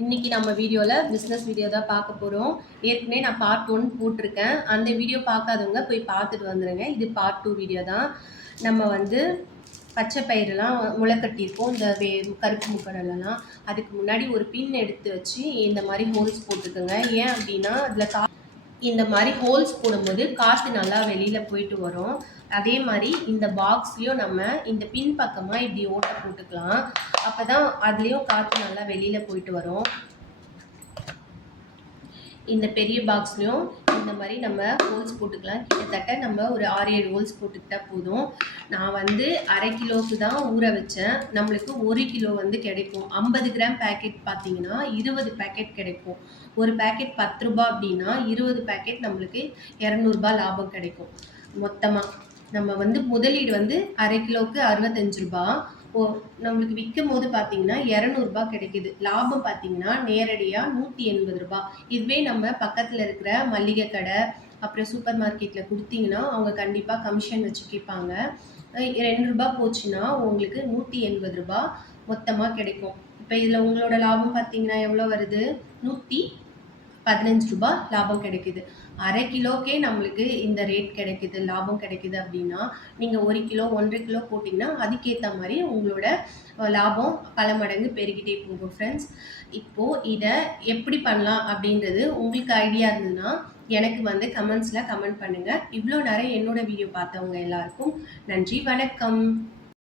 இன்னைக்கு நம்ம வீடியோவில் பிஸ்னஸ் வீடியோ தான் பார்க்க போகிறோம். ஏற்கனவே நான் பார்ட் 1 போட்டிருக்கேன். அந்த வீடியோ பார்க்காதவங்க போய் பார்த்துட்டு வந்துடுங்க. இது பார்ட் 2 வீடியோ தான். நம்ம வந்து பச்சை பயிரெல்லாம் முளைக்கட்டியிருக்கோம். இந்த கருப்பு முக்கடலாம் அதுக்கு முன்னாடி ஒரு பின் எடுத்து வச்சு இந்த மாதிரி ஹோல்ஸ் போட்டுக்கோங்க. ஏன் அப்படின்னா அதில் இந்த மாதிரி ஹோல்ஸ் போடும்போது காற்று நல்லா வெளியில் போயிட்டு வரும். அதே மாதிரி இந்த பாக்ஸ்லேயும் நம்ம இந்த பின் பக்கமாக இப்படி ஓட்டை போட்டுக்கலாம். அப்போ தான் அதுலேயும் காற்று நல்லா வெளியில் போயிட்டு வரும். இந்த பெரிய பாக்ஸ்லேயும் இந்த மாதிரி நம்ம ஹோல்ஸ் போட்டுக்கலாம். கிட்டத்தட்ட நம்ம ஒரு 6-7 ஹோல்ஸ் போட்டுக்கிட்டா போதும். நான் வந்து அரை கிலோவுக்கு தான் ஊற வச்சேன். நம்மளுக்கு 1 கிலோ வந்து கிடைக்கும். 50 கிராம் பேக்கெட் பார்த்தீங்கன்னா 20 பேக்கெட் கிடைக்கும். ஒரு பேக்கெட் 10 ரூபா அப்படின்னா 20 பேக்கெட் நம்மளுக்கு 200 ரூபாய் லாபம் கிடைக்கும். மொத்தமாக நம்ம வந்து முதலீடு வந்து அரை கிலோவுக்கு 65 ரூபா. நம்மளுக்கு விற்கும் போது பார்த்தீங்கன்னா 200 ரூபாய் கிடைக்குது. லாபம் பார்த்தீங்கன்னா நேரடியாக 180 ரூபாய். இதுவே நம்ம பக்கத்தில் இருக்கிற மளிகை கடை அப்புறம் சூப்பர் மார்க்கெட்டில் கொடுத்தீங்கன்னா அவங்க கண்டிப்பாக கமிஷன் வச்சு கேட்பாங்க. 2 ரூபாய் போச்சுன்னா உங்களுக்கு 180 ரூபாய் மொத்தமாக கிடைக்கும். இப்போ இதில் உங்களோட லாபம் பார்த்தீங்கன்னா எவ்வளோ வருது? 115 ரூபாய் லாபம் கிடைக்குது. அரை கிலோக்கே நம்மளுக்கு இந்த ரேட் கிடைக்குது, லாபம் கிடைக்குது அப்படின்னா நீங்கள் 1 கிலோ 1.5 கிலோ போட்டிங்கன்னா அதுக்கேற்ற மாதிரி உங்களோட லாபம் பல மடங்கு பெருகிட்டே போகும். ஃப்ரெண்ட்ஸ், இப்போது இதை எப்படி பண்ணலாம் அப்படின்றது உங்களுக்கு ஐடியா இருந்ததுன்னா எனக்கு வந்து கமெண்ட்ஸில் கமெண்ட் பண்ணுங்கள். இவ்வளோ நேரம் என்னோட வீடியோ பார்த்தவங்க எல்லாருக்கும் நன்றி, வணக்கம்.